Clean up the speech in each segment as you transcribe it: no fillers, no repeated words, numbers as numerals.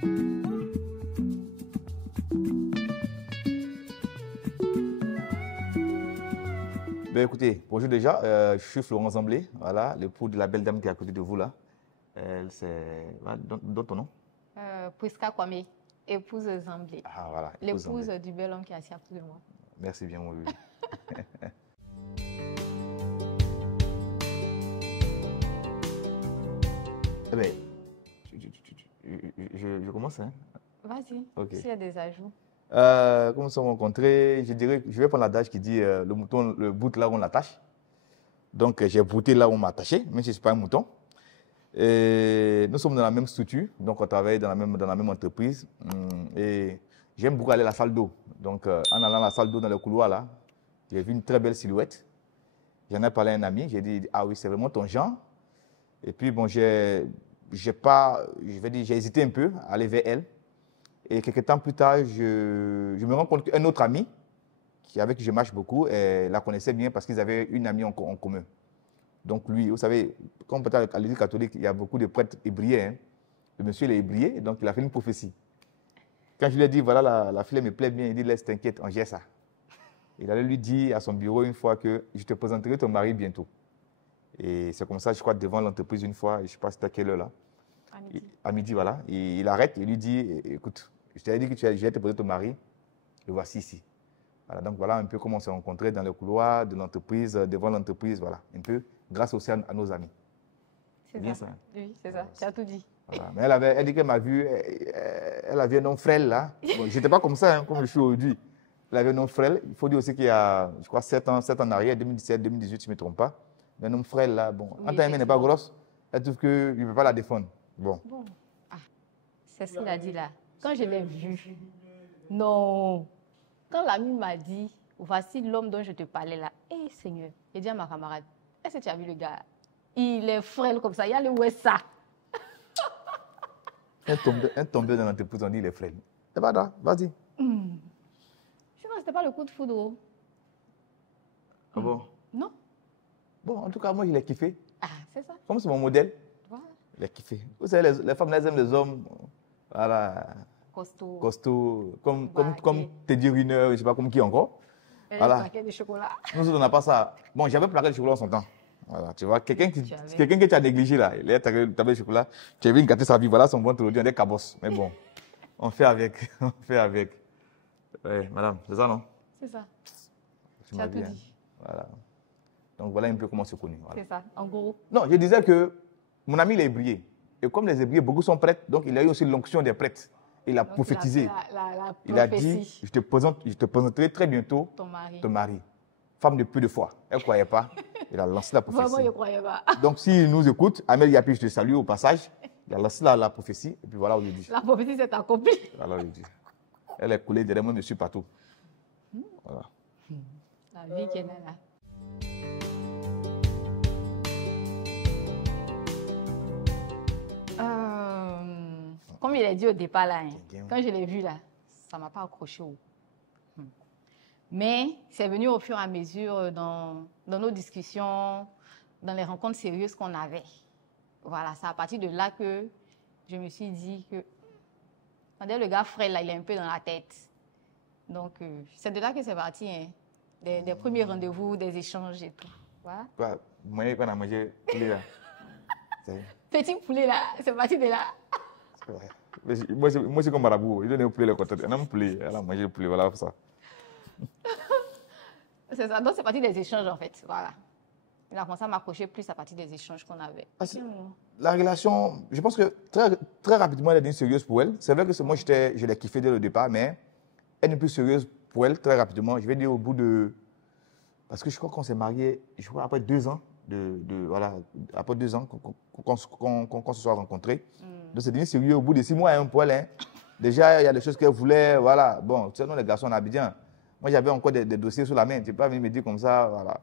Ben écoutez, bonjour déjà, je suis Florent Zamblé, voilà, l'époux de la belle dame qui est à côté de vous là. Elle, c'est... Voilà, donne ton nom. Priska Kwame, épouse Zamblé. Ah voilà, épouse L'épouse Zamblé. du bel homme qui est assis à côté de moi. Merci bien mon bébé. Eh ben, je commence, hein. Vas-y, Ok. s'il y a des ajouts. Comme nous sommes rencontrés, je dirais, je vais prendre l'adage qui dit le mouton, le bout là où on l'attache. Donc j'ai bouté là où on m'a attaché, même si ce n'est pas un mouton. Et nous sommes dans la même structure, donc on travaille dans la même entreprise. Et j'aime beaucoup aller à la salle d'eau. Donc en allant à la salle d'eau dans le couloir là, j'ai vu une très belle silhouette. J'en ai parlé à un ami, j'ai dit ah oui, c'est vraiment ton genre. Et puis bon, j'ai hésité un peu à aller vers elle. Et quelques temps plus tard, je me rends compte qu'un autre ami, avec qui je marche beaucoup, la connaissait bien parce qu'ils avaient une amie en commun. Donc lui, vous savez, comme peut-être à l'église catholique, il y a beaucoup de prêtres hébriés. Hein. Le monsieur, il est hébrié, donc il a fait une prophétie. Quand je lui ai dit, voilà, la fille me plaît bien, il dit, laisse, t'inquiète, on gère ça. Il allait lui dire à son bureau une fois que je te présenterai ton mari bientôt. Et c'est comme ça, je crois, devant l'entreprise une fois, je ne sais pas c'était à quelle heure là. À midi, voilà. Et il arrête et lui dit, écoute, je t'avais dit que je vais te présenter ton mari, le voici ici. Voilà, donc voilà un peu comment on s'est rencontrés dans le couloir de l'entreprise, devant l'entreprise, voilà, un peu grâce aussi à nos amis. C'est bien ça. ça. Oui, c'est ça, tu as tout dit. Voilà. Mais elle dit qu'elle m'a vu, elle avait un nom frêle là. Bon, je n'étais pas comme ça, hein, comme je suis aujourd'hui. Elle avait un nom frêle. Il faut dire aussi qu'il y a, je crois, 7 ans en arrière, 2017, 2018, si je ne me trompe pas. Mais un nom frêle là, bon, Oui, en temps elle n'est pas grosse, elle trouve qu'il ne peut pas la défendre. Bon. Ah, c'est ce qu'il a dit là. Quand je l'ai vu, non. Quand l'ami m'a dit, voici l'homme dont je te parlais là. Eh Seigneur, j'ai dit à ma camarade, est-ce que tu as vu le gars? Il est frêle comme ça, il y a le où est ça? Un tombeur dans l'entreprise, on dit il est frêle. C'est pas là, vas-y. Je pense que ce n'était pas le coup de foudre. Ah bon? Non. Bon, en tout cas, moi, je l'ai kiffé. Ah, c'est ça. Comme c'est mon modèle, Voilà. je l'ai kiffé. Vous savez, les femmes, elles aiment les hommes, voilà, Costaud. costauds, comme Baguette. Teddy Riner, je ne sais pas comme qui encore. Voilà. Un paquet de chocolat. Nous, on n'a pas ça. Bon, j'avais plaqué le chocolat en son temps. Voilà, tu vois, quelqu'un que tu as négligé là, il a tablé le chocolat, tu as vu gâter sa vie, voilà son ventre aujourd'hui, on est cabosses. Mais bon, on fait avec, on fait avec. Ouais, madame, c'est ça, non? C'est ça. Tu as tout dit. Voilà. Donc voilà un peu comment on se connaît. Voilà. C'est ça, en gros. Non, je disais que mon ami, il est hébrier. Et comme les hébriers, beaucoup sont prêtres, donc il a eu aussi l'onction des prêtres. Il a prophétisé. Il a dit, je te présenterai très bientôt ton mari. Femme de peu de foi. Elle ne croyait pas. Il a lancé la prophétie. Vraiment, je ne croyais pas. Donc, s'il nous écoute, Amel Yapi, je te salue au passage. Il a lancé la prophétie. Et puis voilà aujourd'hui. La prophétie s'est accomplie. Voilà aujourd'hui. Elle est coulée derrière moi, je suis partout. Voilà. La vie qui est là. Comme il a dit au départ, là, hein, quand je l'ai vu là, ça ne m'a pas accroché. Mais c'est venu au fur et à mesure dans nos discussions, dans les rencontres sérieuses qu'on avait. Voilà, c'est à partir de là que je me suis dit que le gars frêle, là, il est un peu dans la tête. Donc, c'est de là que c'est parti, hein, des premiers rendez-vous, des échanges et tout. Voilà. Quoi, moi, quand on a mangé poulet là. Petit poulet là, c'est parti de là. Moi, c'est comme marabout. Il donne un poulet le côté. On a un poulet. Elle a mangé le poulet, voilà ça. C'est ça. Donc, c'est parti des échanges en fait. Voilà. Il a commencé à m'accrocher plus à partir des échanges qu'on avait. La relation, je pense que très rapidement, elle est devenue sérieuse pour elle. C'est vrai que moi, je l'ai kiffé dès le départ, mais elle est plus sérieuse pour elle très rapidement. Je vais dire au bout de. Parce que je crois qu'on s'est mariés, je crois, après 2 ans. Voilà, après 2 ans qu'on se soit rencontrés. Donc, c'est devenu sérieux au bout de 6 mois, hein, pour elle. Hein. Déjà, il y a des choses qu'elle voulait. Voilà. Bon, tu sais, nous, les garçons en Abidjan, moi, j'avais encore des dossiers sur la main. Tu n'es pas venu me dire comme ça. Voilà.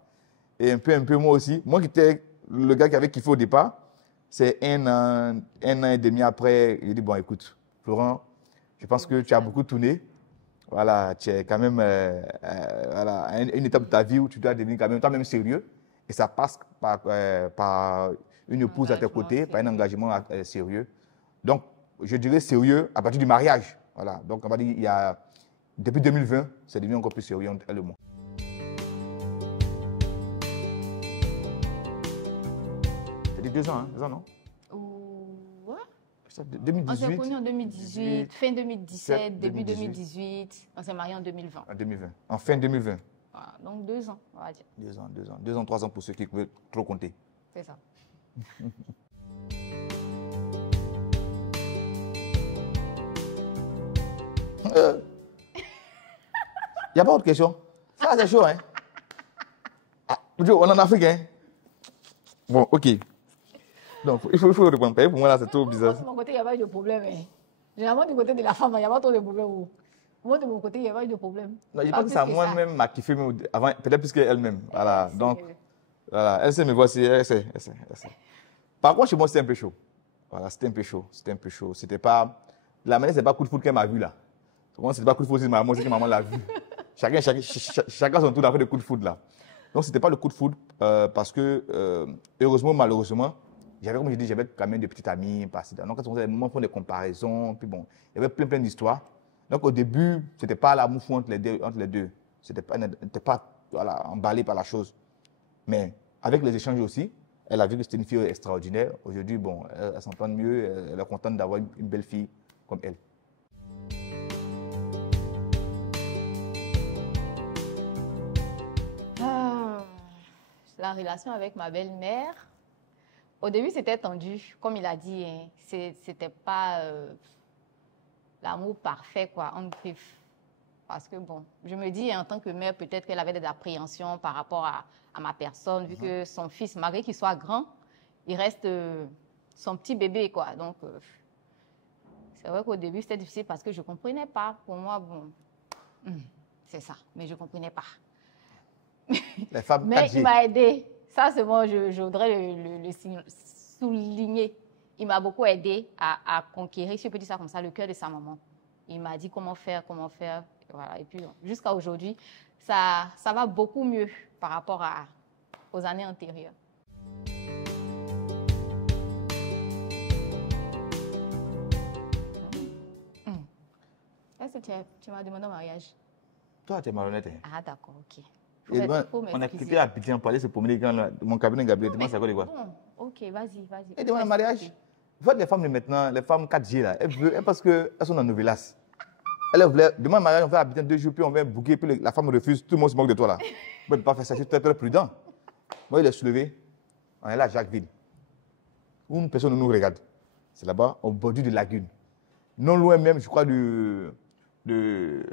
Et un peu moi aussi. Moi qui étais le gars qui avait kiffé au départ, c'est un an et demi après, il dit, bon, écoute, Florent, je pense que tu as beaucoup tourné. Voilà, tu es quand même voilà, à une étape de ta vie où tu dois devenir quand même toi-même sérieux. Et ça passe par une épouse à tes côtés, par un engagement sérieux. Donc, je dirais, sérieux à partir du mariage. Voilà. Donc, on va dire, depuis 2020, c'est devenu encore plus sérieux entre elle et moi. Ça dit 2 ans, hein, 2 ans, non? Ouais. On 2018. s'est connus en 2018, fin 2017, début 2018. On s'est mariés en 2020. En 2020. En fin 2020. Voilà, donc 2 ans, on va dire. 2 ans, 2 ans. 2 ans, 3 ans pour ceux qui peuvent trop compter. C'est ça. Il n'y a pas autre question. Ça, c'est chaud, hein? Ah, on est en Afrique, hein? Bon, ok. Donc, il faut répondre. Pour moi, là, c'est trop bizarre. Moi, de mon côté, il n'y a pas eu de problème. Hein. Généralement, du côté de la femme, il n'y a pas trop de problème. Moi, de mon côté, il n'y a pas eu de problème. Non, je pense que ça, moi-même, m'a kiffé avant, peut-être plus qu'elle-même. Voilà. Donc, voilà. Elle sait me voir, elle sait. Par contre, chez moi, c'était un peu chaud. Voilà, c'était un peu chaud. C'était pas. La manière, c'est pas coup de foudre qu'elle m'a vu, là. C'était pas coup de foudre, c'est maman, c'est que maman l'a vu. Chacun son tour d'avoir des coups de foudre, là. Donc, c'était pas le coup de foudre parce que, heureusement, malheureusement, comme je dis, j'avais quand même des petites amies. Donc, quand on faisait des moments, on faisait des comparaisons. Puis bon, il y avait plein d'histoires. Donc, au début, ce n'était pas l'amour fou entre les deux. Elle n'était pas voilà, emballée par la chose. Mais avec les échanges aussi, elle a vu que c'était une fille extraordinaire. Aujourd'hui, bon, elle s'entend mieux. Elle est contente d'avoir une belle fille comme elle. La relation avec ma belle-mère, au début, c'était tendu. Comme il a dit, hein, c'était pas l'amour parfait, quoi, en griffe. Parce que, bon, je me dis, en tant que mère, peut-être qu'elle avait des appréhensions par rapport à ma personne, vu que son fils, malgré qu'il soit grand, il reste son petit bébé, quoi. Donc, c'est vrai qu'au début, c'était difficile parce que je ne comprenais pas. Pour moi, bon, c'est ça, mais je ne comprenais pas. Les femmes mais 4G. Il m'a aidé. Ça, c'est bon, je voudrais le souligner. Il m'a beaucoup aidé à conquérir, si je peux dire ça comme ça, le cœur de sa maman. Il m'a dit comment faire. Voilà. Et puis, jusqu'à aujourd'hui, ça va beaucoup mieux par rapport aux années antérieures. Est-ce que tu m'as demandé en mariage? Toi, tu es malhonnête. Hein? Ah, d'accord, ok. On a quitté la petite, on parlait, se promener dans mon cabinet, Gabriel. C'est quoi, quoi? Bon, ok, vas-y. Et demande un mariage. En fait, les femmes de maintenant, les femmes 4G, là, parce qu'elles sont dans Novelas. Elle voulait, demande un mariage, on fait habiter 2 jours, puis on vient bouquer, puis la femme refuse, tout le monde se moque de toi, là. Moi, je ne peux pas faire ça, je suis très, très prudent. Moi, il est soulevé. On est là à Jacquesville. Où une personne nous regarde. C'est là-bas, au bord de lagune. Non loin même, je crois, de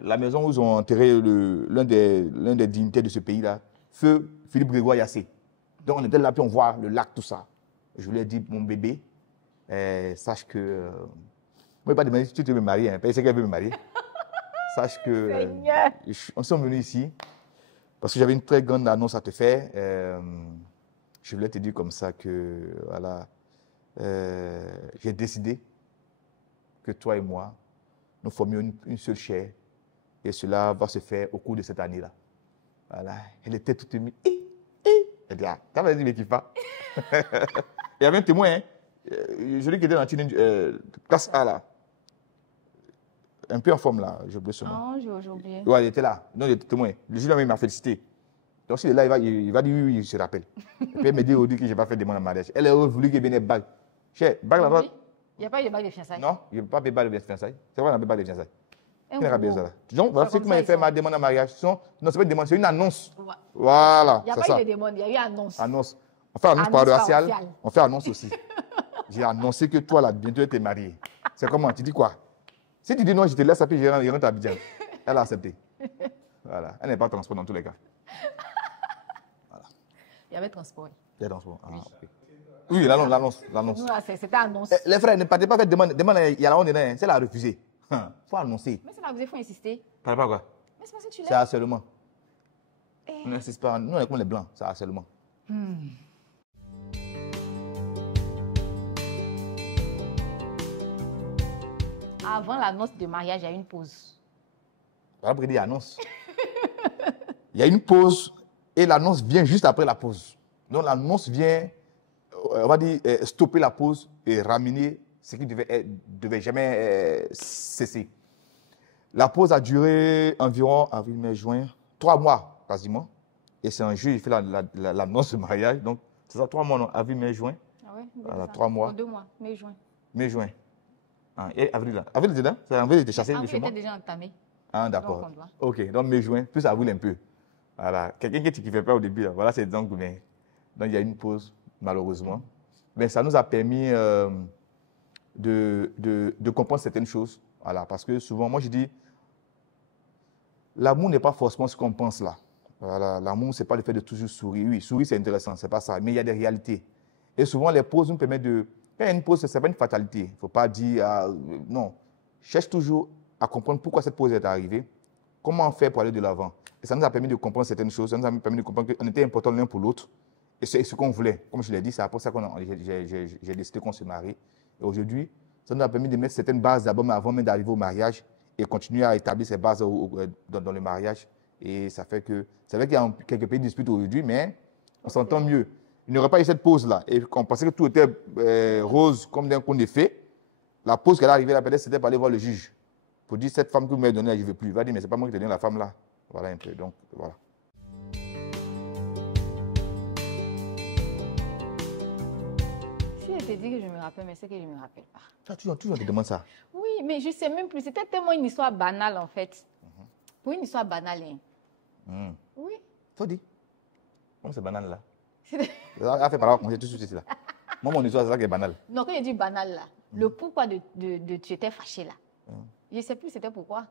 la maison où ils ont enterré l'un des dignitaires de ce pays-là, feu Philippe Grégoire Yassé. Donc on était là, puis on voit le lac, tout ça. Je lui ai dit, mon bébé, sache que... moi, je ne vais pas demander si tu veux me marier, hein, parce qu'elle veut me marier. Sache que... on s'est venus ici, parce que j'avais une très grande annonce à te faire. Je voulais te dire comme ça que, voilà, j'ai décidé que toi et moi, nous formions une seule chair. Et cela va se faire au cours de cette année-là. Voilà. Elle était toute émue. Elle dit, ah, t'as pas dit, mais qui pas. Il y avait un témoin, hein. Celui qui était dans la classe A, là. Un peu en forme, là. J'ai oublié ce nom. Ah, j'ai oublié. Ouais, il était là. Non, il était témoin. Le juge m'a félicité. Donc, s'il est là, il va dire oui, il se rappelle. Et puis, il me dit que je n'ai pas fait de demande en mariage. Elle aurait voulu qu'il vienne bague. Chez bague là-bas. Il n'y a pas eu de bague de fiançailles. Non, il n'y a pas de bague de fiançailles. C'est vrai, on n'a pas de bague de fiançailles. Donc, voilà, c'est comment il fait ma demande en mariage. Non, ce n'est pas une demande, c'est une annonce. Ouais. Voilà. Il n'y a pas eu de demande, il y a eu annonce. Annonce. On fait annonce paroissiale. On fait annonce aussi. J'ai annoncé que toi, là, bientôt, tu es marié. C'est comment? Tu dis quoi? Si tu dis non, je te laisse, puis je rentre à Abidjan. Elle a accepté. Voilà. Elle n'est pas transport dans tous les cas. Voilà. Il y avait transport. Il y a transport. Ah, okay. Oui, l'annonce. C'était annonce. Les frères, ne partez pas faire demande. Il y a la honte dedans. C'est la refuser. Il faut annoncer. Mais c'est la refuser, il faut insister. Parle pas quoi? Mais c'est parce que tu l'aimes. C'est harcèlement. On n'insiste pas. Nous, on est comme les blancs. C'est harcèlement. Avant l'annonce de mariage, il y a une pause. Après, il y a annonce. Il y a une pause et l'annonce vient juste après la pause. Donc, l'annonce vient, on va dire, stopper la pause et ramener ce qui devait jamais cesser. La pause a duré environ avril, mai, juin, 3 mois quasiment. Et c'est en juillet, il fait l'annonce de mariage. Donc, c'est ça, 3 mois, non, avril, mai, juin. Ah ouais, Voilà, 3 mois. Non, 2 mois, mai, juin. Mai, juin. Ah, et avril, là. Avril, était là? C'est avril, il était chassé de chez moi? Avril était déjà entamé. Ah, d'accord. Ok, donc mai, juin, plus avril un peu. Voilà. Quelqu'un qui ne fait pas au début, là. Voilà, c'est donc, mais. Donc, il y a une pause, malheureusement. Mais ça nous a permis de comprendre certaines choses. Voilà, parce que souvent, moi, je dis, l'amour n'est pas forcément ce qu'on pense là. Voilà, l'amour, ce n'est pas le fait de toujours sourire. Oui, sourire, c'est intéressant, c'est pas ça. Mais il y a des réalités. Et souvent, les pauses nous permettent de... Quand il y a une pause, ce n'est pas une fatalité. Il ne faut pas dire... non. Cherche toujours à comprendre pourquoi cette pause est arrivée, comment faire pour aller de l'avant. Et ça nous a permis de comprendre certaines choses, ça nous a permis de comprendre qu'on était important l'un pour l'autre. Et c'est ce qu'on voulait. Comme je l'ai dit, c'est après ça que j'ai décidé qu'on se marie. Et aujourd'hui, ça nous a permis de mettre certaines bases d'abord, mais avant même d'arriver au mariage, et continuer à établir ces bases dans le mariage. Et ça fait que... C'est vrai qu'il y a quelques pays de dispute aujourd'hui, mais on s'entend mieux. Il n'y aurait pas eu cette pause-là. Et qu'on pensait que tout était rose comme d'un conte de fées. La pause qu'elle est arrivée là, peut-être, c'était pour aller voir le juge. Pour dire, cette femme que vous m'avez donnée, je ne veux plus. Il va dire, mais ce n'est pas moi qui t'ai donné la femme là. Voilà un peu. Donc, voilà. Si je te dis que je me rappelle, mais c'est que je ne me rappelle pas. Ah, toujours, on te demande ça. Oui, mais je ne sais même plus. C'était tellement une histoire banale, en fait. Pour une histoire banale, hein. Oui. Faut dire. Comme c'est banal là. C'était- Elle fait par là, tout de suite là. Moi, mon histoire, c'est ça qui est banal. Non, quand il dit banal, là, le pourquoi de tu étais fâché, là. Je ne sais plus c'était pourquoi.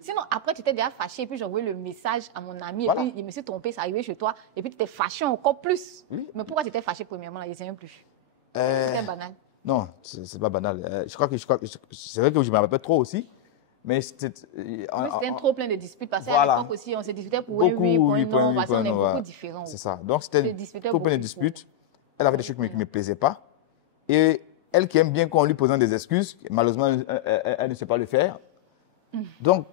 Sinon, après, tu t'es déjà fâché, et puis j'ai envoyé le message à mon ami, Voilà. et puis il me suis trompé, c'est arrivé chez toi, et puis tu t'es fâché encore plus. Oui. Mais pourquoi tu t'es fâché premièrement, là, je ne sais même plus. C'était banal. Non, c'est pas banal. Je crois que c'est vrai que je me rappelle trop aussi. Mais c'était. Oui, c'était un trop plein de disputes, parce qu'à Voilà. l'époque aussi, on se disputait pour Beaucoup, un oui, pour un oui, pour un non, oui, parce pour un qu'on est non, beaucoup voilà. différents. C'est ça. Donc, Se c'était disputait trop plein de beaucoup. disputes. Elle avait des choses qui ne me plaisaient pas. Et elle qui aime bien qu'on lui pose des excuses, malheureusement, elle ne sait pas le faire. Donc,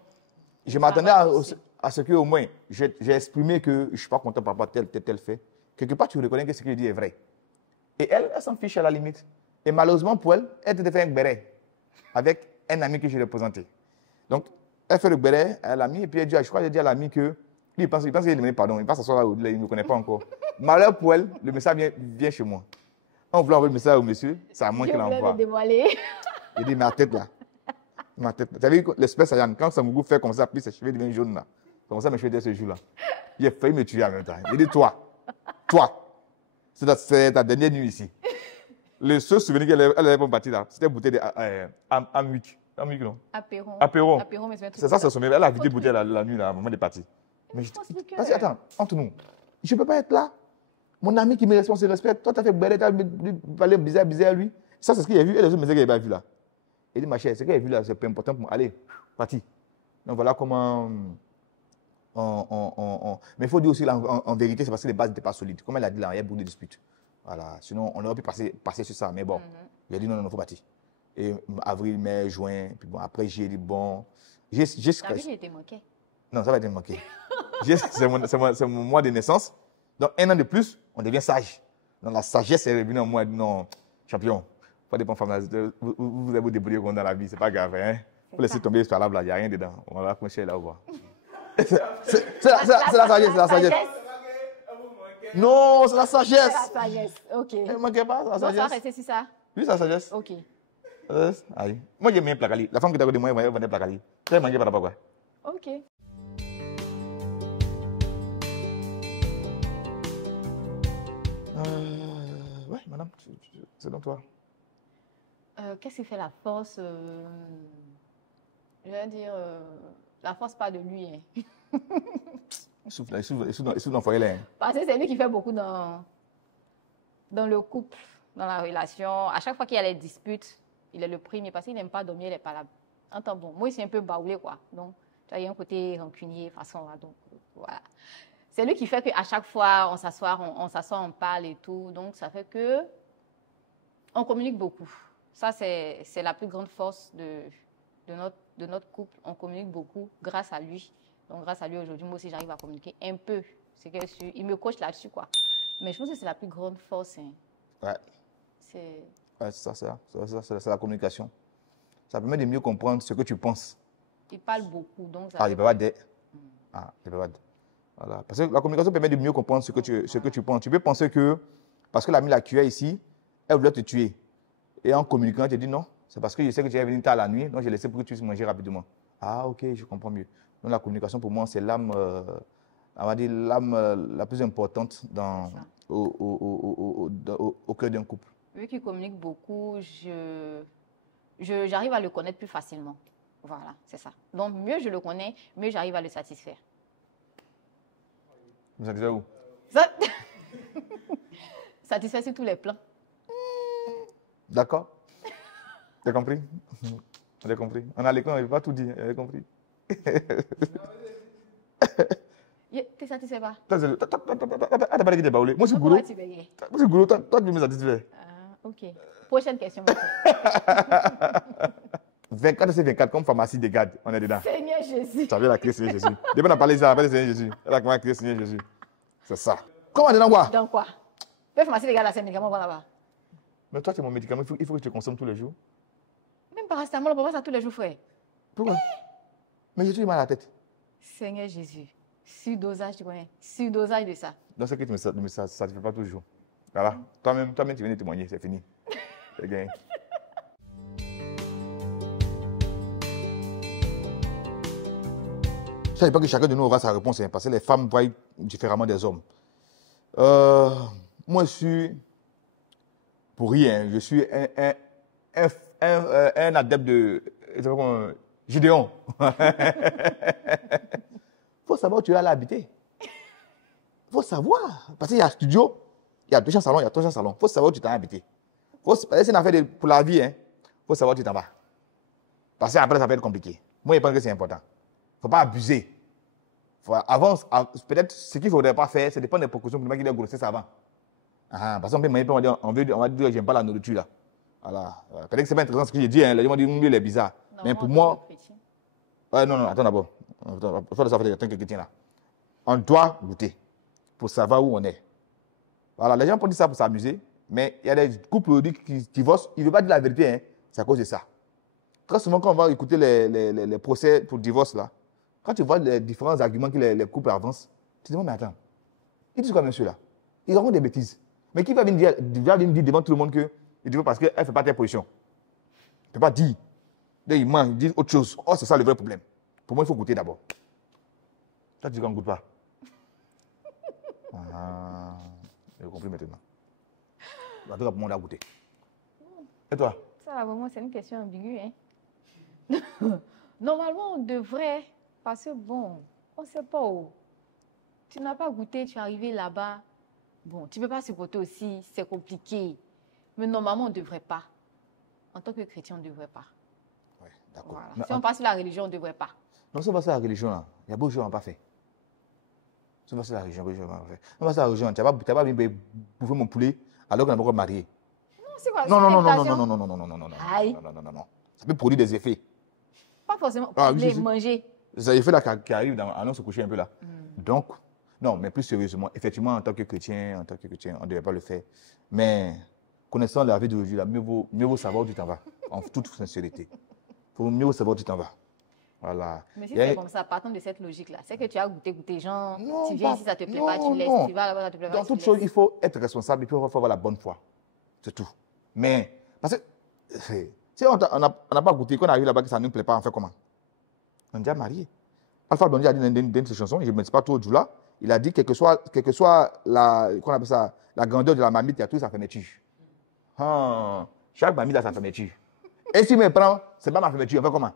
je m'attendais à ce qu'au moins, j'ai exprimé que je ne suis pas content par rapport à tel fait. Quelque part, tu reconnais que ce qu'il dit est vrai. Et elle s'en fiche à la limite. Et malheureusement pour elle, elle te fait un béret avec un ami que je lui ai présenté. Donc, elle fait le béret à l'ami et puis elle dit, je crois qu'elle dit à l'ami que lui, il pense qu'il est demandé pardon. Il va s'asseoir là où il ne me connaît pas encore. Malheur pour elle, le message vient chez moi. On voulait envoyer le message au monsieur, c'est à moi qu'il l'envoie. Il dit, ma tête là. Ma tête. Tu as vu l'espèce Ayane, quand Samougou fait comme ça, puis ses cheveux deviennent jaunes là. C'est comme ça mes cheveux étaient ce jour-là. Il a failli me tuer en même temps. Il dit, toi, c'est ta dernière nuit ici. Le seul souvenir qu'elle avait pour partir là, c'était bouteille de Amic. Amic, non? Apéron. C'est ça, c'est son. Elle a vidé bouteille la nuit là, au moment de partir. Mais je dis, vas-y, attends, entre nous. Je ne peux pas être là. Mon ami qui me respecte, se respecte. Toi, tu as fait belle, tu as parlé bizarre à lui. Ça, c'est ce qu'il a vu. Et les autres me disaient qu'il n'avait pas vu là. Il dit, ma chère, ce qu'il a vu là, c'est pas important pour moi. Allez, parti. Donc voilà comment. Mais il faut dire aussi, là, en vérité, c'est parce que les bases n'étaient pas solides. Comme elle a dit là, il y a beaucoup de disputes. Voilà. Sinon, on aurait pu passer sur ça. Mais bon, il a dit non, il faut partir. Et avril, mai, juin. Puis bon, après, j'ai dit bon. T'as vu, il était manqué. Non, ça va être manqué. C'est mon mois de naissance. Donc, un an de plus, on devient sage. Donc, la sagesse est revenue en moi. Non, champion. Pas des bonnes femmes. Vous avez vous débrouiller dans la vie, c'est pas grave. Hein? Vous laissez tomber ce là, il n'y a rien dedans. On va accrocher là, on va voir. C'est la sagesse, Non, c'est la sagesse. C'est la sagesse, ok. Ne manquez pas, c'est la sagesse. Donc, ça va rester sur ça? Oui, c'est la sagesse. Ok. Allez. Moi, j'aime bien Placali. La femme qui t'a connu, moi, elle vendait Placali. Tu as mangé par rapport à quoi? Ok. Ouais, madame, c'est dans toi. Qu'est-ce qui fait la force je vais dire, la force pas de lui. Hein. Il souffle dans le foyer là. Parce que c'est lui qui fait beaucoup dans le couple, dans la relation. À chaque fois qu'il y a les disputes, il est le premier parce qu'il n'aime pas dormir, il n'est pas là. Entends, bon, moi, c'est un peu baoulé, quoi. Donc, il y a un côté rancunier, façon là. Donc, voilà. C'est lui qui fait qu'à chaque fois, on s'assoit, on parle et tout. Donc, ça fait que on communique beaucoup. Ça, c'est la plus grande force de notre couple. On communique beaucoup grâce à lui. Donc, grâce à lui, aujourd'hui, moi aussi, j'arrive à communiquer un peu. Il me coach là-dessus, quoi. Mais je pense que c'est la plus grande force. Hein. Ouais. Ouais, c'est la communication. Ça permet de mieux comprendre ce que tu penses. Il parle beaucoup, donc ça... Ah, il peut pas des. Ah, il peut pas. Voilà. Parce que la communication permet de mieux comprendre ce que tu penses. Tu peux penser que, parce que l'ami la tué ici, elle voulait te tuer. Et en communiquant, elle te dit non, c'est parce que je sais que tu es venu tard la nuit, donc j'ai laissé pour que tu puisses manger rapidement. Ah, ok, je comprends mieux. Donc la communication, pour moi, c'est l'âme, on va dire, l'âme la plus importante au cœur d'un couple. Vu qu'il communique beaucoup, j'arrive à le connaître plus facilement. Voilà, c'est ça. Donc, mieux je le connais, mieux j'arrive à le satisfaire. Vous satisfait où? Satisfait sur tous les plans. D'accord. Tu as compris? On a compris. On a l'école, on n'a pas tout dit. On a compris. Tu satisfais pas? T'as pas dit que t'es baoulé. Moi, je suis gourou. Moi, je suis gourou. Toi, tu me satisfais. Ok. Prochaine question. 24 c'est 24, comme pharmacie des gardes. On est dedans. Seigneur Jésus. Tu avais la clé Seigneur Jésus. Depuis on a parlé de ça, Seigneur Jésus. Elle a la clé Seigneur Jésus. C'est ça. Comment on est dans quoi? Dans quoi? Fais pharmacie des gardes là, c'est un médicament là-bas. Mais toi, c'est mon médicament. Il faut que tu consommes tous les jours. Même paracétamol, on ne peut pas ça tous les jours, frère. Pourquoi? Mais j'ai toujours mal à la tête. Seigneur Jésus. Surdosage, tu connais? Surdosage de ça. Donc, c'est que tu ne me satisfais pas toujours. Voilà. Toi-même, tu viens de témoigner. C'est fini. C'est gagné. Ça ne veut pas que chacun de nous aura sa réponse, hein, parce que les femmes voient différemment des hommes. Moi, je suis, pour rien, je suis un adepte de Gédéon. Il faut savoir où tu vas aller habiter. Il faut savoir. Parce qu'il y a un studio, il y a 200 salons, il y a 300 salons. Il faut savoir où tu t'en vas habiter. C'est une affaire pour la vie. Il faut savoir où tu t'en vas. Parce qu'après, ça va être compliqué. Moi, je pense que c'est important. Il ne faut pas abuser. Avant, peut-être ce qu'il ne faudrait pas faire, c'est de prendre des précautions pour le mec qui a grossesse avant. Parce qu'on peut manger, on va dire que j'aime pas la nourriture là. Voilà. Peut-être que ce n'est pas intéressant ce que j'ai dit. Les gens m'ont dit que il est bizarre. Non, mais pour moi. Non, attends d'abord. Il faut savoir que quelqu'un là. On doit goûter pour savoir où on est. Voilà, les gens peuvent dire ça pour s'amuser, mais il y a des couples qui divorcent, ils ne veulent pas dire la vérité, hein. C'est à cause de ça. Très souvent, quand on va écouter les procès pour divorce là, quand tu vois les différents arguments que les couples avancent, tu te dis, mais attends, ils disent quoi, monsieur là? Ils racontent des bêtises. Mais qui va venir dire devant tout le monde que il dit parce qu'elle ne fait pas telle position? Il ne peut pas dire. Ils mentent, ils disent autre chose. Oh, c'est ça le vrai problème. Pour moi, il faut goûter d'abord. Toi, tu dis qu'on ne goûte pas. J'ai compris maintenant. En tout cas, pour moi, on a goûté. Et toi? Ça, vraiment, c'est une question ambiguë. Hein? Normalement, on devrait, parce que bon, on ne sait pas où. Tu n'as pas goûté, tu es arrivé là-bas. Bon, tu ne peux pas supporter aussi, c'est compliqué. Mais normalement, on ne devrait pas. En tant que chrétien, on ne devrait pas. Oui, d'accord. Voilà. Si on passe sur la religion, on ne devrait pas. Non, si on passe sur la religion, là, il y a beaucoup de choses qu'on n'a pas fait. Si on passe sur la religion, il y a beaucoup de choses qu'on n'a pas fait. Si on passe sur la religion, tu n'as pas bien bouffer mon poulet alors qu'on n'a pas encore marié. Non, c'est pas non. Aïe. Non. Ça peut produire des effets. Pas forcément manger. C'est des effets là qui arrivent avant de se coucher un peu là. Donc, non, mais plus sérieusement, effectivement, en tant que chrétien, on ne devait pas le faire. Mais connaissant la vie d'aujourd'hui, mieux vaut savoir où tu t'en vas, en toute sincérité. Il faut mieux savoir où tu t'en vas. Voilà. Mais si c'est comme ça, partant de cette logique-là, c'est que tu as goûté, genre, tu viens ici, ça ne te plaît pas, tu laisses, tu vas là-bas, ça ne te plaît pas. Dans toute chose, il faut être responsable, il faut avoir la bonne foi. C'est tout. Mais, parce que, si on n'a pas goûté, qu'on arrive là-bas, que ça ne nous plaît pas, on fait comment? On est déjà marié. Alpha Blondy a dit dans une de ses chansons, je ne me dis pas trop du là, il a dit, quelle que soit la grandeur de la marmite, il y a tout sa fermeture. Chaque marmite a sa fermeture. Et si me prend, ce n'est pas ma fermeture, on fait comment?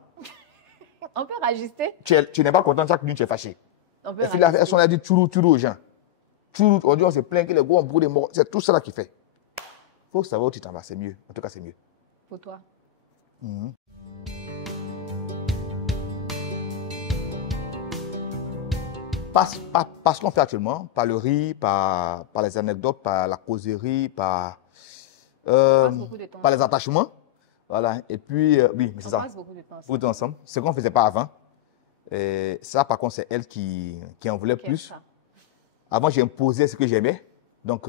On peut rajuster. Tu n'es pas content, chaque nuit tu es fâché. On peut on a dit tourou aux gens. On dit on se plaint que les gars ont beaucoup de morts. C'est tout cela qui fait. Il faut savoir où tu t'en vas, c'est mieux. En tout cas, c'est mieux. Pour toi. Par ce qu'on fait actuellement, par le rire, par les anecdotes, par la causerie, par les attachements. Voilà. Et puis, oui, mais c'est ça. On passe beaucoup de temps ensemble. Beaucoup de temps ensemble. Ce qu'on ne faisait pas avant. Et ça, par contre, c'est elle qui en voulait plus. Avant, j'imposais ce que j'aimais. Donc,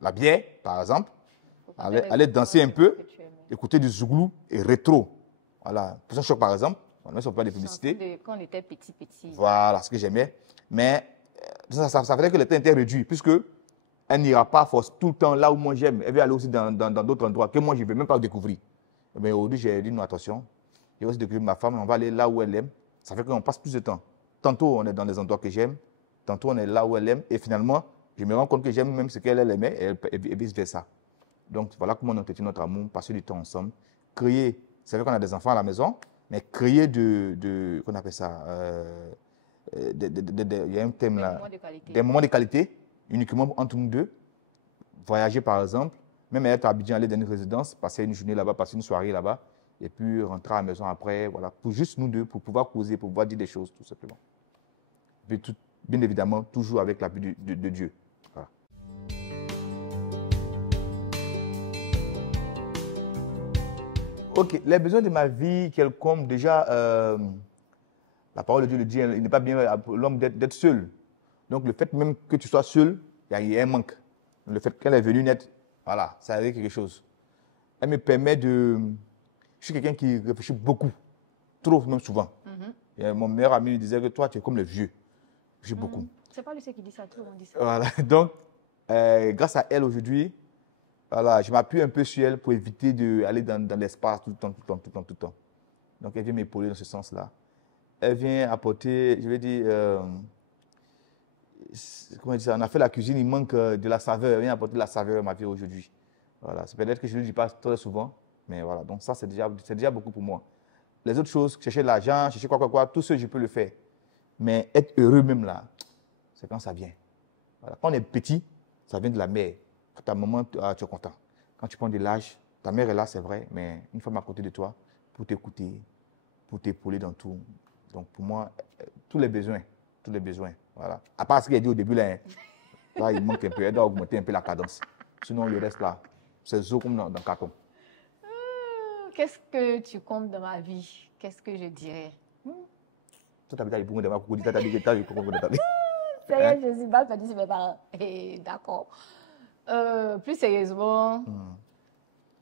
la bière, par exemple. aller danser un peu, écouter du zouglou et rétro. Voilà. Pour ça, choc par exemple, on ne fait pas de publicité. Quand on était petit. Voilà ce que j'aimais. Mais ça fait que le temps était réduit, puisque elle n'ira pas force tout le temps là où moi j'aime. Elle veut aller aussi dans d'autres endroits que moi je ne vais même pas découvrir. Mais aujourd'hui, j'ai dit non, attention. Je vais aussi découvrir ma femme, on va aller là où elle aime. Ça fait qu'on passe plus de temps. Tantôt, on est dans des endroits que j'aime. Tantôt, on est là où elle aime. Et finalement, je me rends compte que j'aime même ce qu'elle aimait et vice-versa. Donc, voilà comment on entretient notre amour, passer du temps ensemble. Créer, c'est vrai qu'on a des enfants à la maison, mais créer qu'on appelle ça, il y a un thème là, des moments de qualité, uniquement entre nous deux. Voyager par exemple, même être à Abidjan, aller dans une résidence, passer une journée là-bas, passer une soirée là-bas, et puis rentrer à la maison après, voilà, pour juste nous deux, pour pouvoir causer, pour pouvoir dire des choses, tout simplement. Et puis bien évidemment, toujours avec l'appui de Dieu. Voilà. Ok, les besoins de ma vie, quelconque, déjà, la parole de Dieu le dit, il n'est pas bien pour l'homme d'être seul. Donc le fait même que tu sois seul, il y a un manque. Le fait qu'elle est venue naître, voilà, ça a quelque chose. Elle me permet de... Je suis quelqu'un qui réfléchit beaucoup, trop même souvent. Et mon meilleur ami me disait que toi, tu es comme le vieux. Je réfléchis beaucoup. C'est pas lui qui dit ça, tout le monde dit ça. Voilà, donc, grâce à elle aujourd'hui, voilà, je m'appuie un peu sur elle pour éviter d'aller dans l'espace tout le temps. Donc, elle vient m'épauler dans ce sens-là. Elle vient apporter, je vais dire, comment dire ça, on a fait la cuisine, il manque de la saveur. Elle vient apporter de la saveur à ma vie aujourd'hui. Voilà, c'est peut-être que je ne le dis pas très souvent, mais voilà, donc ça, c'est déjà beaucoup pour moi. Les autres choses, chercher de l'argent, chercher quoi, tout ce, je peux le faire. Mais être heureux même là, c'est quand ça vient. Voilà. Quand on est petit, ça vient de la mère. Quand ta maman, tu es content. Quand tu prends de l'âge, ta mère est là, c'est vrai, mais une femme à côté de toi pour t'écouter, pour t'épauler dans tout. Donc pour moi, tous les besoins. Voilà. À part ce qu'elle dit au début, là, là, il manque un peu, elle doit augmenter un peu la cadence. Sinon, le reste là, c'est zo comme dans le carton. Qu'est-ce que tu comptes dans ma vie? Qu'est-ce que je dirais? Toi, tu as dit de ma coucou, tu as dit que tu as dit que tu as dit. Sérieux, je suis mal partie sur mes parents. D'accord. Plus sérieusement,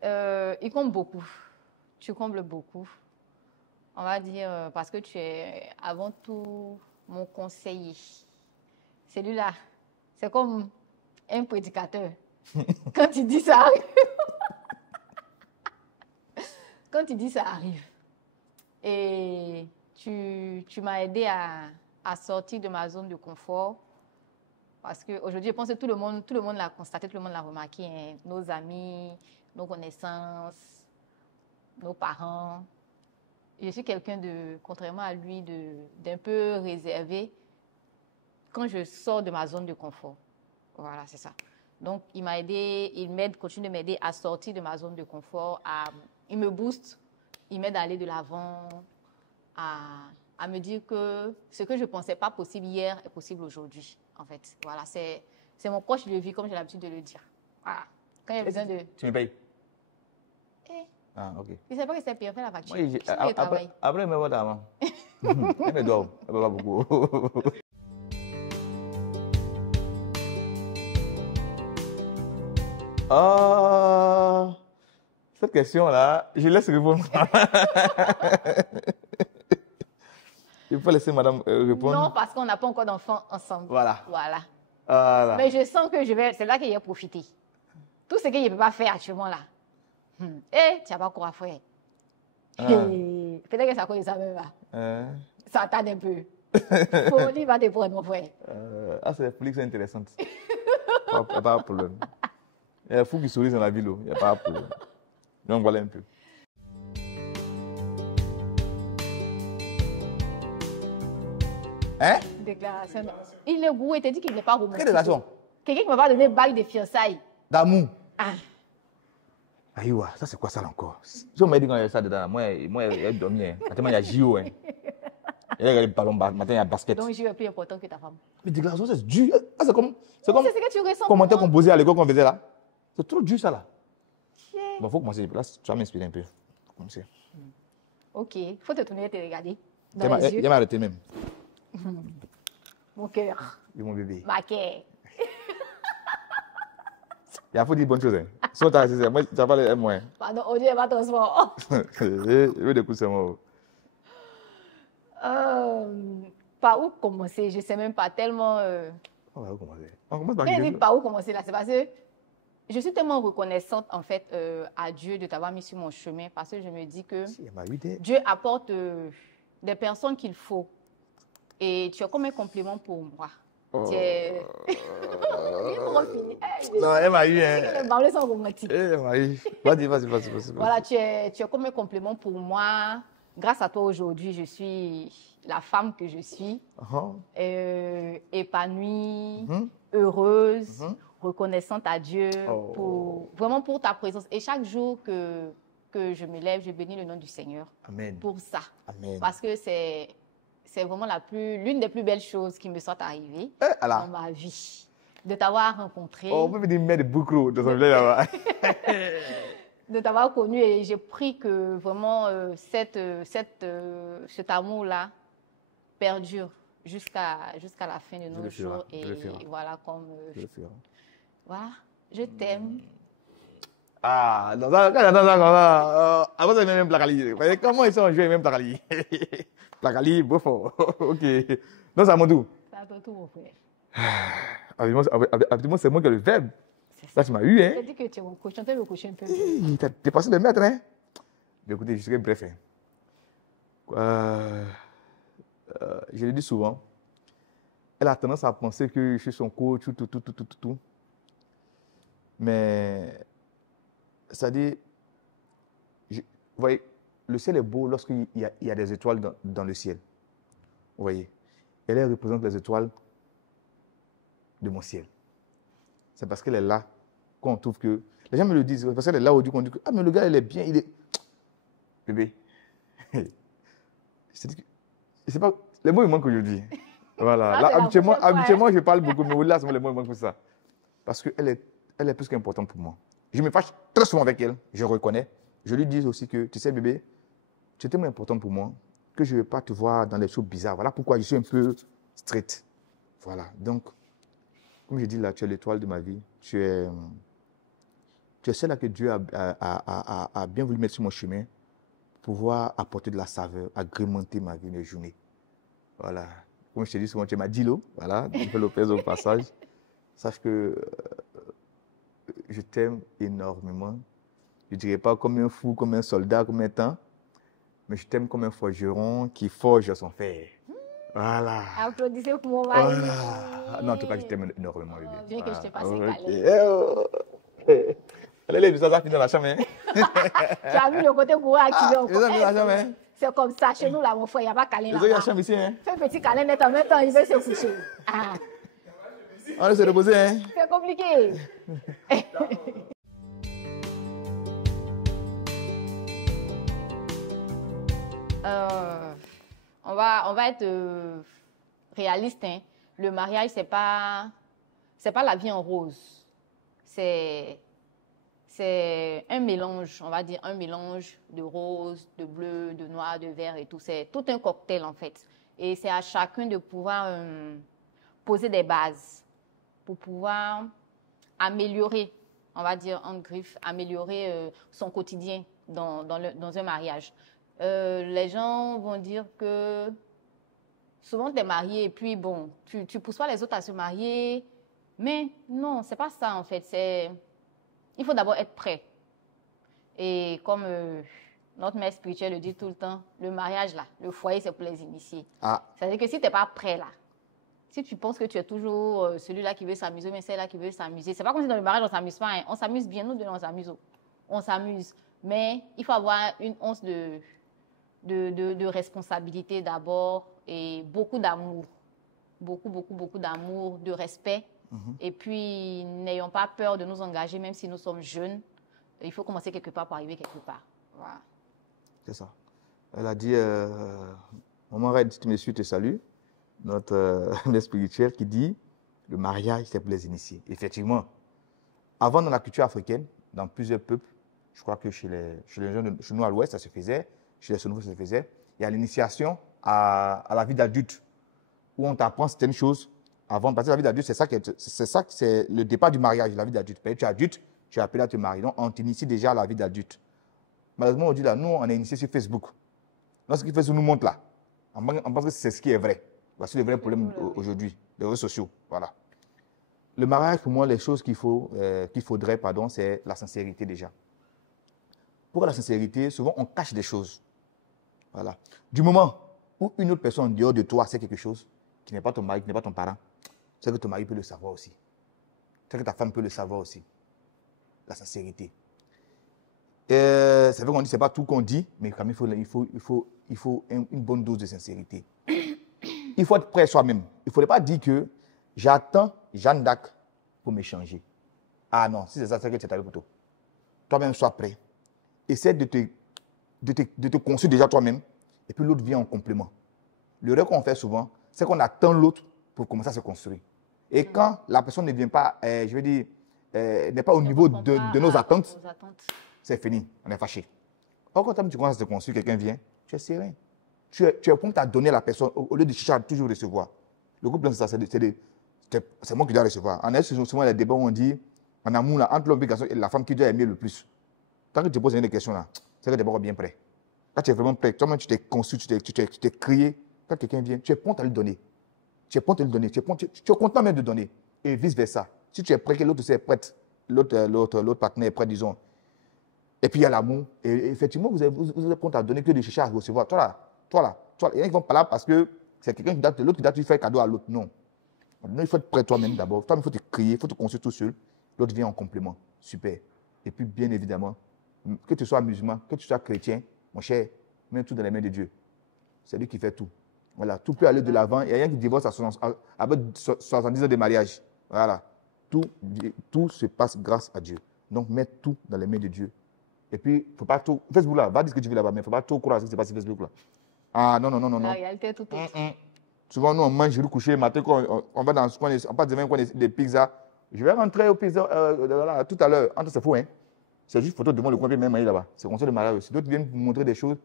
il compte beaucoup. Tu combles beaucoup. On va dire, parce que tu es avant tout mon conseiller. Celui-là, c'est comme un prédicateur. Quand il dit ça arrive. Quand il dit ça arrive. Et tu m'as aidé à sortir de ma zone de confort. Parce qu'aujourd'hui, je pense que tout le monde l'a constaté, tout le monde l'a remarqué. Hein. Nos amis, nos connaissances, nos parents. Je suis quelqu'un contrairement à lui, d'un peu réservé quand je sors de ma zone de confort. Voilà, c'est ça. Donc, il m'a aidé, continue de m'aider à sortir de ma zone de confort. Il me booste, il m'aide à aller de l'avant, à me dire que ce que je ne pensais pas possible hier est possible aujourd'hui, en fait. Voilà, c'est mon coach de vie, comme j'ai l'habitude de le dire. Voilà. Quand il y a besoin de... Tu me payes? Ah, ok. Il ne sait pas que c'est pire, fait la facture. Moi, après, il me voit d'avant. Elle me doit, elle me va beaucoup. Cette question-là, je laisse répondre. Il faut laisser madame répondre. Non, parce qu'on n'a pas encore d'enfants ensemble. Voilà. Mais je sens que c'est là qu'il a profité. Tout ce qu'il ne peut pas faire actuellement là. Tu n'as pas quoi faire. Peut-être que ça cause ça même là. Ça tarde un peu. Il va te prendre, mon frère. C'est l'explication c'est intéressante. Il n'y a pas de problème. Il y a un fou qui sourit dans la ville, il n'y a pas de problème. Donc voilà un peu. Hein? Déclaration. Il est goût et te dit qu'il n'est pas romantique. Quelle déclaration? Quelqu'un qui ne m'a pas donné bague de fiançailles. D'amour. Ah. Aïwa, ça c'est quoi ça là encore? Si on m'a dit quand il y a ça dedans, moi, elle dormait. Maintenant, il y a JO. Hein. Il y a le ballon, maintenant, il y a basket. Donc, JO est plus important que ta femme. Mais déclaration, c'est dur. Ah, c'est comme c'est ce que tu ressens. Commentaire composé à l'école qu'on faisait là. C'est trop dur ça là. Bon, il faut commencer. Là, tu vas m'inspirer un peu. Faut commencer. Ok, il faut te tourner et te regarder. Il m'a arrêté même. Mon cœur. Et mon bébé. Ma cœur. Il faut dire bonne chose. Hein. Sinon, t'as racisé. Moi, t'as pas les M-. Pardon, Dieu n'est pas transport. Je veux des coups, c'est moi. Par où commencer? Je ne sais même pas tellement. On va commencer. On commence par Quand je qui? dis par où commencer là, c'est parce que je suis tellement reconnaissante en fait à Dieu de t'avoir mis sur mon chemin parce que je me dis que Dieu apporte des personnes qu'il faut et tu es comme un complément pour moi. Tu es... Non, elle m'a eu. Les balles sont romantiques. Elle m'a eu. Vas-y. Voilà, tu es comme un complément pour moi. Grâce à toi aujourd'hui, je suis la femme que je suis, épanouie, heureuse, reconnaissante à Dieu vraiment pour ta présence. Et chaque jour que je me lève, je bénis le nom du Seigneur. Amen. Pour ça. Amen. Parce que c'est vraiment l'une des plus belles choses qui me soit arrivée dans ma vie. De t'avoir rencontré. On peut venir mettre des boucles dans son village là-bas. De t'avoir connu et j'ai pris que vraiment cet amour-là perdure jusqu'à la fin de nos jours. Et voilà, comme... voilà, je t'aime. Ah, non, avant ça, même Placali. Comment ils sont joués, même Placali? Placali, beau fort. Ok. Non, c'est à mon tour. C'est à ton tour, mon frère. Habituellement, c'est moi qui ai le verbe. Là, tu m'as eu, hein? Tu as dit que tu es mon coach, tu es le coach un peu. T'as dépassé le maître, hein? Mais écoutez, je serai bref. Je le dis souvent. Elle a tendance à penser que je suis son coach, tout. Mais, c'est-à-dire, vous voyez, le ciel est beau lorsqu'il y a des étoiles dans le ciel. Vous voyez? Et elle représente les étoiles de mon ciel. C'est parce qu'elle est là qu'on trouve que... Les gens me le disent, parce qu'elle est là au Dieu qu'on dit que... Ah, mais le gars, il est bien, il est... Bébé. C'est pas... Les mots, ils manquent aujourd'hui. Voilà. Là, habituellement, je parle beaucoup, mais là, les mots, ils manquent pour ça. Parce qu'elle est plus qu'importante pour moi. Je me fâche très souvent avec elle, je reconnais. Je lui dis aussi que, tu sais, bébé, tu es tellement importante pour moi que je ne vais pas te voir dans les choses bizarres. Voilà pourquoi je suis un peu strict. Voilà. Donc, comme je dis là, tu es l'étoile de ma vie. Tu es celle-là que Dieu a bien voulu mettre sur mon chemin pour pouvoir apporter de la saveur, agrémenter ma vie, mes journées. Voilà. Comme je te dis souvent, tu es ma Dilo. Voilà. Donc, Lopez au passage. Sache que je t'aime énormément. Je ne dirais pas comme un fou, comme un soldat, comme un temps, mais je t'aime comme un forgeron qui forge son fer. Voilà. Applaudissez pour mon mari. Voilà. Non, en tout cas, je t'aime énormément, bébé. Bien que je t'ai passé câlin. Allez, ça va finir dans la chambre. Tu as vu le côté bourré activé encore. C'est comme ça, chez nous, là, mon frère, il n'y a pas câlin là-bas. Il y a la chambre ici. Fais un petit câlin net en même temps, il veut se coucher. On va se reposer. C'est compliqué. On va être réaliste. Hein. Le mariage, c'est pas la vie en rose. C'est un mélange, on va dire un mélange de rose, de bleu, de noir, de vert et tout. C'est tout un cocktail en fait. Et c'est à chacun de pouvoir poser des bases pour pouvoir améliorer, on va dire en griffe, améliorer son quotidien dans un mariage. Les gens vont dire que souvent tu es marié et puis bon, tu pousses pas les autres à se marier. Mais non, c'est pas ça en fait. Il faut d'abord être prêt. Et comme notre mère spirituelle le dit tout le temps, le mariage là, le foyer c'est pour les initiés. C'est-à-dire que si tu n'es pas prêt là, si tu penses que tu es toujours celui-là qui veut s'amuser, mais celle-là qui veut s'amuser, c'est pas comme si dans le mariage on s'amuse pas. Hein. On s'amuse bien, nous deux on s'amuse. On s'amuse. Mais il faut avoir une once de responsabilité d'abord et beaucoup d'amour. Beaucoup d'amour, de respect. Et puis, n'ayons pas peur de nous engager, même si nous sommes jeunes. Il faut commencer quelque part pour arriver quelque part. Voilà. C'est ça. Elle a dit, Maman Red, si tu me suis, te salue. Notre mère spirituelle qui dit, le mariage, c'est pour les initiés. Effectivement, avant, dans la culture africaine, dans plusieurs peuples, je crois que chez les jeunes, chez nous à l'ouest, ça se faisait, chez les Sénégalais, ça se faisait, il y a l'initiation à la vie d'adulte, où on t'apprend certaines choses avant de passer à la vie d'adulte. C'est ça, c'est le départ du mariage, la vie d'adulte. Tu es adulte, tu es appelé à te marier. Donc, on t'initie déjà à la vie d'adulte. Malheureusement, on dit là, nous, on est initiés sur Facebook. Donc, ce qui fait, nous montre là. On pense que c'est ce qui est vrai. Voici le vrai problème aujourd'hui, les réseaux sociaux. Voilà. Le mariage, pour moi, les choses qu'il faudrait, c'est la sincérité déjà. Pour la sincérité, souvent, on cache des choses. Voilà. Du moment où une autre personne en dehors de toi sait quelque chose, qui n'est pas ton mari, qui n'est pas ton parent, c'est que ton mari peut le savoir aussi. C'est que ta femme peut le savoir aussi. La sincérité. C'est vrai qu'on dit, c'est pas tout qu'on dit, mais quand même, il faut une bonne dose de sincérité. Il faut être prêt soi-même. Il ne faudrait pas dire que j'attends Jeanne d'Arc pour m'échanger. Ah non, si c'est ça, c'est que tu es allé pour toi. Toi-même, sois prêt. Essaie de te construire déjà toi-même, et puis l'autre vient en complément. L'erreur qu'on fait souvent, c'est qu'on attend l'autre pour commencer à se construire. Et quand la personne ne vient pas, n'est pas au niveau de nos attentes, c'est fini, on est fâché. Or, quand tu commences à te construire, quelqu'un vient, tu es serein. Tu es prompt à donner à la personne au lieu de chercher à toujours recevoir. Le couple, c'est ça, c'est moi qui dois recevoir. En est, souvent, les débats où on dit, en amour, là, entre l'homme et la femme qui doit aimer le plus. Tant que tu poses une questions là, c'est que tu es d'abord bien prêt. Quand tu es vraiment prêt, toi-même, tu t'es construit, tu t'es créé. Quand quelqu'un vient, tu es prompt à lui donner. Tu es prompt à lui donner. Tu es content même de donner. Et vice-versa. Si tu es prêt, que l'autre est prête, l'autre partenaire est prêt, disons. Et puis il y a l'amour. Et effectivement, vous êtes prompt à donner que de chercher à recevoir. Toi là. Il y en a qui vont pas là parce que c'est quelqu'un qui date, l'autre qui date, tu fais cadeau à l'autre. Non. Il faut être prêt toi-même d'abord. Toi-même, il faut te créer, il faut te construire tout seul. L'autre vient en complément. Super. Et puis, bien évidemment, que tu sois musulman, que tu sois chrétien, mon cher, mets tout dans les mains de Dieu. C'est lui qui fait tout. Voilà, tout peut aller de l'avant. Il n'y a rien qui divorce avec 70 ans de mariage. Voilà. Tout se passe grâce à Dieu. Donc, mets tout dans les mains de Dieu. Et puis, il ne faut pas tout. Facebook là, va dire ce que tu veux là-bas, mais il ne faut pas tout croire à ce qui se passe sur Facebook là. Ah non. La réalité est tout autre. Souvent, nous, on mange, je vais coucher, matin, on va dans ce coin, on passe devant un coin des pizzas. Je vais rentrer au pizza tout à l'heure. C'est fou, hein? C'est juste photo devant le coin, puis même là-bas. C'est comme ça le mariage aussi. D'autres viennent vous montrer des choses.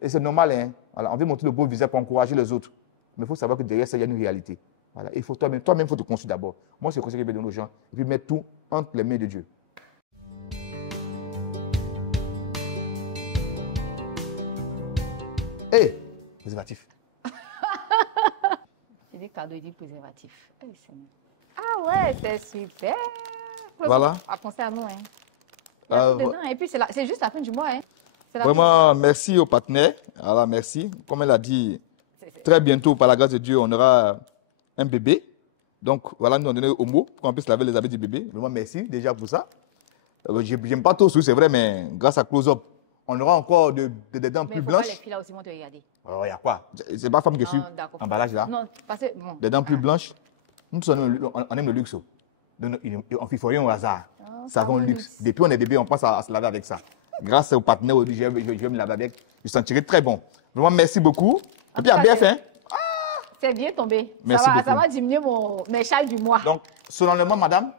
Et c'est normal, hein? Voilà, on veut montrer le beau visage pour encourager les autres. Mais il faut savoir que derrière ça, il y a une réalité. Voilà. Il faut toi-même, il faut te construire d'abord. Moi, c'est le conseil que je vais donner aux gens. Et puis mettre tout entre les mains de Dieu. Hé, préservatif. J'ai des cadeaux et des préservatifs. Ah ouais, c'est super. Voilà. À penser à nous, hein. Il y a tout dedans. Et puis, c'est juste la fin du mois, hein. Vraiment, merci aux partenaires. Alors, merci. Comme elle a dit, très bientôt, par la grâce de Dieu, on aura un bébé. Donc, voilà, nous on donné au mot pour qu'on puisse laver les habits du bébé. Vraiment, merci déjà pour ça. Je n'aime pas trop, c'est vrai, mais grâce à Close-Up, on aura encore des dents plus blanches. Mais les filles là aussi vont te regarder. Alors, il y a quoi? C'est pas femme que je suis. Emballage là. Non, parce que bon. Des dents plus blanches. Nous, on aime le luxe. On ne fait rien au hasard. Savon luxe. Depuis on est bébé, on pense à se laver avec ça. Grâce au partenaire, je vais me laver avec. Je sentirai très bon. Vraiment, merci beaucoup. Et puis, à BF1. C'est bien tombé. Merci ça beaucoup. va diminuer mes charges du mois. Donc, solennellement, madame,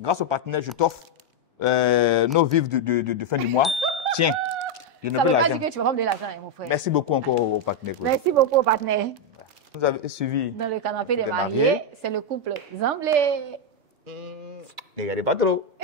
grâce au partenaire, je t'offre nos vivres de fin du mois. Tiens. Ça ne veut pas dire que tu vas me donner l'argent, mon frère. Merci beaucoup encore au partenaire. Merci beaucoup au partenaire. Vous avez suivi. Dans le canapé des mariés, c'est le couple Zamblé. Regardez pas trop.